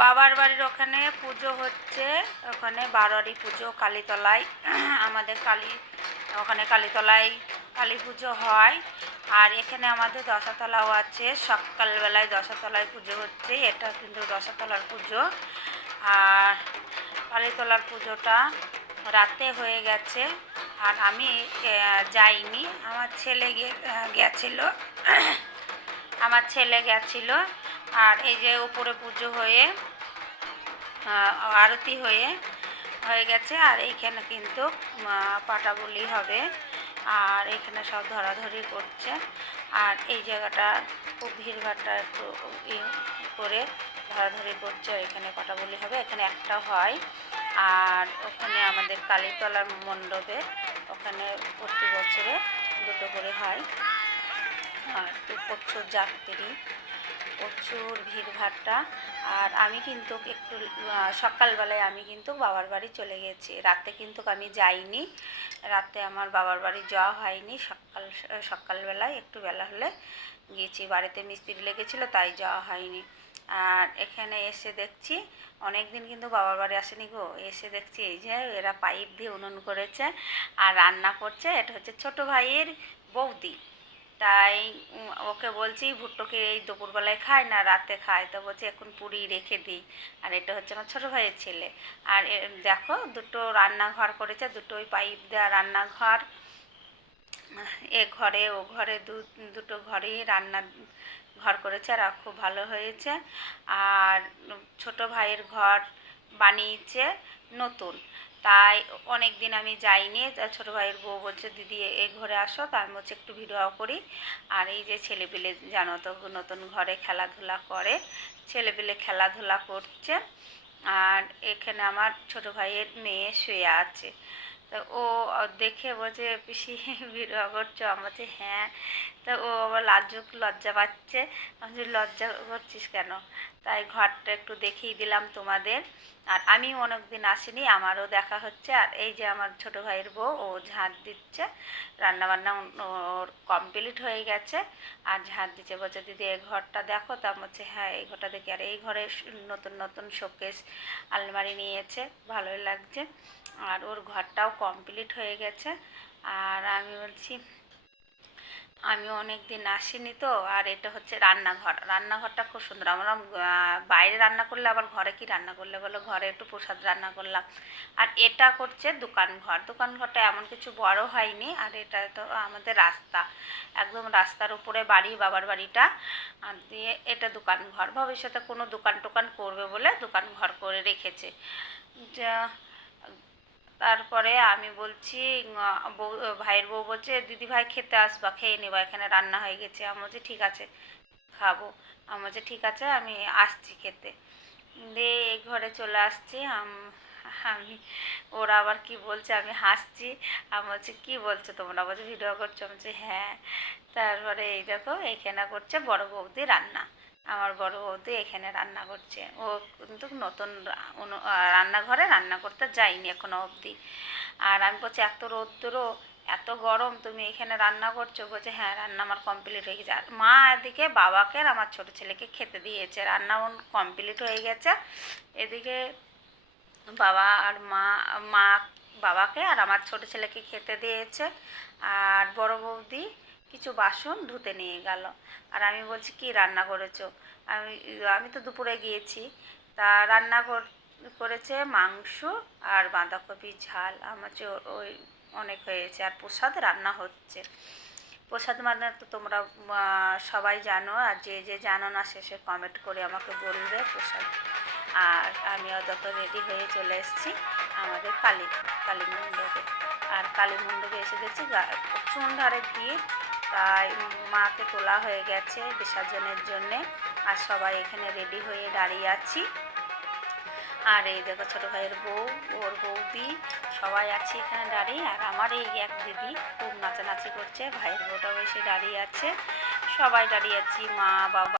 বাবার বাড়ির ওখানে পুজো হচ্ছে, ওখানে বারোয়ারি পুজো কালীতলায়। আমাদের ওখানে কালীতলায় কালী পুজো হয়। আর এখানে আমাদের দশাতলাও আছে, সকালবেলায় দশাতলায় পুজো হচ্ছে। এটা কিন্তু দশাতলার পুজো। আর কালীতলার পুজোটা রাতে হয়ে গেছে, আর আমি যাইনি। আমার ছেলে গেছিল আমার ছেলে গেছিল। আর এই যে উপরে পুজো হয়ে আরতি হয়ে গেছে। আর এইখানে কিন্তু পাটা বলি হবে। আর এখানে সব ধরাধরি করছে। আর এই জায়গাটা খুব ভিড়ভাড়টা একটু করে ধরাধরি করছে। এখানে পাটা বলি হবে, এখানে একটা হয়। আর ওখানে আমাদের কালীতলার মণ্ডপে ওখানে প্রতি বছরে দুটো করে হয়। আর প্রচুর যাত্রী, প্রচুর ভিড়ভাট্টা। আর আমি কিন্তু একটু সকালবেলায় আমি কিন্তু বাবার বাড়ি চলে গেছি, রাতে কিন্তু আমি যাইনি। রাতে আমার বাবার বাড়ি যাওয়া হয়নি। সকালবেলায় একটু বেলা হলে গিয়েছি, বাড়িতে মিস্ত্রি লেগেছিলো তাই যাওয়া হয়নি। আর এখানে এসে দেখছি অনেক দিন কিন্তু বাবার বাড়ি আসেনি গো। এসে দেখছি এই যে এরা পাইপ দিয়ে উনুন করেছে আর রান্না করছে। এটা হচ্ছে ছোটো ভাইয়ের বৌদি। তাই ওকে বলছি ভুট্টোকে এই দুপুরবেলায় খায় না রাতে খায়, তো বলছে এখন পুরি রেখে দিই। আর এটা হচ্ছে আমার ছোটো ভাইয়ের ছেলে। আর দেখো দুটো রান্নাঘর করেছে, দুটোই পাইপ দেওয়া রান্নাঘর। এ ঘরে ও ঘরে দুটো ঘরেই রান্না ঘর করেছে, আর খুব ভালো হয়েছে। আর ছোটো ভাইয়ের ঘর বানিয়েছে নতুন, তাই অনেক দিন আমি যাইনি। ছোটো ভাইয়ের বউ বলছে দিদি এই ঘরে আসো, তাই আমি বলছি একটু ভিডিও করি। আর এই যে ছেলেপিলে জানো তো নতুন ঘরে খেলাধুলা করে, ছেলেপিলে খেলাধুলা করছে। আর এখানে আমার ছোটো ভাইয়ের মেয়ে শুয়ে আছে। তা ও দেখে বলছে পিসি ভিডিও করছো? আমার বলছে হ্যাঁ। তা ও আবার লজ্জা পাচ্ছে। আমি বলছি লজ্জা করছিস কেন? তাই ঘরটা একটু দেখিয়ে দিলাম তোমাদের। আর আমি অনেক দিন আসিনি, আমারও দেখা হচ্ছে। আর এই যে আমার ছোটো ভাইয়ের বউ, ও ঝাঁট দিচ্ছে। রান্নাবান্না ওর কমপ্লিট হয়ে গেছে আর ঝাঁট দিচ্ছে। বলছে দিদি এই ঘরটা দেখো। তা বলছে হ্যাঁ এই ঘরটা দেখি। আর এই ঘরে নতুন নতুন শোকেস আলমারি নিয়েছে, ভালোই লাগছে। আর ওর ঘরটাও কমপ্লিট হয়ে গেছে। আর আমি বলছি আমি অনেক দিন আসিনি তো। আর এটা হচ্ছে রান্নাঘরটা খুব সুন্দর। আমরা বাইরে রান্না করলে আবার ঘরে কি রান্না করলে বলো, ঘরে একটু প্রসাদ রান্না করলাম। আর এটা করছে দোকানঘরটা এমন কিছু বড় হয়নি। আর এটা তো আমাদের রাস্তা, একদম রাস্তার উপরে বাড়ি, বাবার বাড়িটা। আর দিয়ে এটা দোকানঘর, ভবিষ্যতে কোনো দোকান টোকান করবে বলে দোকানঘর করে রেখেছে। যা তারপরে আমি বলছি ভাইয়ের বউ বলছে দিদি ভাই খেতে আসবা, খেয়ে নেবা, এখানে রান্না হয়ে গেছে। আমি বলছি ঠিক আছে খাবো। আমি বলছি ঠিক আছে আমি আসছি খেতে। দিয়ে এই ঘরে চলে আসছি। আমি ওরা আবার কি বলছে আমি হাসছি। আমি বলছি কী বলছো তোমরা? বলছে ভিডিও করছো? আমি বলছি হ্যাঁ। তারপরে এই দেখো এখানে করছে বড় বৌদি রান্না। আমার বড় বৌদি এখানে রান্না করছে। ও কিন্তু নতুন রান্নাঘরে রান্না করতে যায়নি এখনো অবধি। আর আমি বলছি এত রৌদ্র এত গরম তুমি এখানে রান্না করছো? বলছে হ্যাঁ রান্না আমার কমপ্লিট হয়ে গেছে। আর মা এদিকে বাবাকে আর আমার ছোটো ছেলেকে খেতে দিয়েছে, রান্না কমপ্লিট হয়ে গেছে। এদিকে বাবা আর মা বাবাকে আর আমার ছোটো ছেলেকে খেতে দিয়েছে। আর বড় বৌদি কিছু বাসন ধুতে নিয়ে গেল। আর আমি বলছি কি রান্না করেছো? আমি তো দুপুরে গিয়েছি। তা রান্না করেছে মাংস আর বাঁধাকপি ঝাল। আমার ওই অনেক হয়েছে। আর প্রসাদ রান্না হচ্ছে। প্রসাদ মানে তো তোমরা সবাই জানো, আর যে জানো না সে কমেন্ট করে আমাকে বলবে প্রসাদ। আর আমিও যত রেডি হয়ে চলে এসেছি আমাদের কালী মণ্ডপে। আর কালী মণ্ডপে এসে দেখছি প্রচণ্ড হারে ভিড়। তাই মাকে তোলা হয়ে গেছে বিসর্জনের জন্যে। আর সবাই এখানে রেডি হয়ে দাঁড়িয়ে আছি। আর এই দেখো ছোটো ভাইয়ের বউ, ওর বৌদি, সবাই আছে এখানে দাঁড়িয়ে। আর আমার এই এক দিদি খুব নাচানাচি করছে, ভাইয়ের বউটাও এসে দাঁড়িয়ে আছে, সবাই দাঁড়িয়ে আছি, মা বাবা।